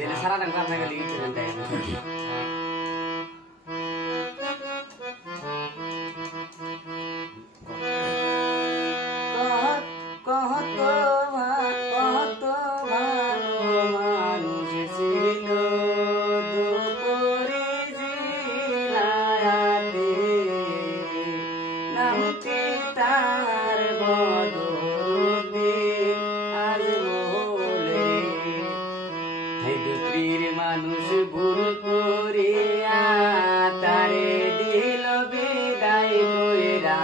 জেলে সারা টাকা আপনাকে লিখতে দেন কত কত ভালো মানুষ ছিল দুপুরে জিলায়াতে নামটি তার বদরুদ্দিন আজ বলে দুপুরের মানুষ ভুল করিয়া তারে দিল বিদায় কইরা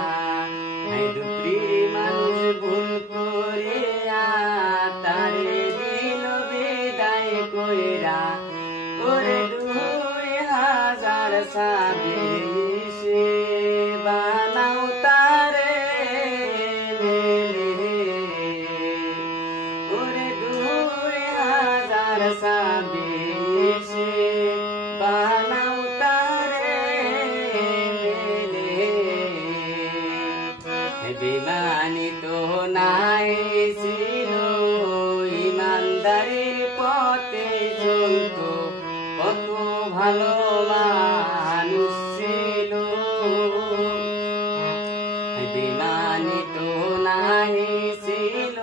দুপুরের মানুষ ভুল করিয়া তারে দিল বিদায় কইরা ওরে 2000 ছাব্বিশে বানাও তারে মেলে ওরে 2000 ছাব্বিশে বানাও তারে মেলে বেমানি তো নাই ছিল ইমানদারির পথে চলতো কত ভালো মানুষ ছিল বেমানি তো নাই ছিল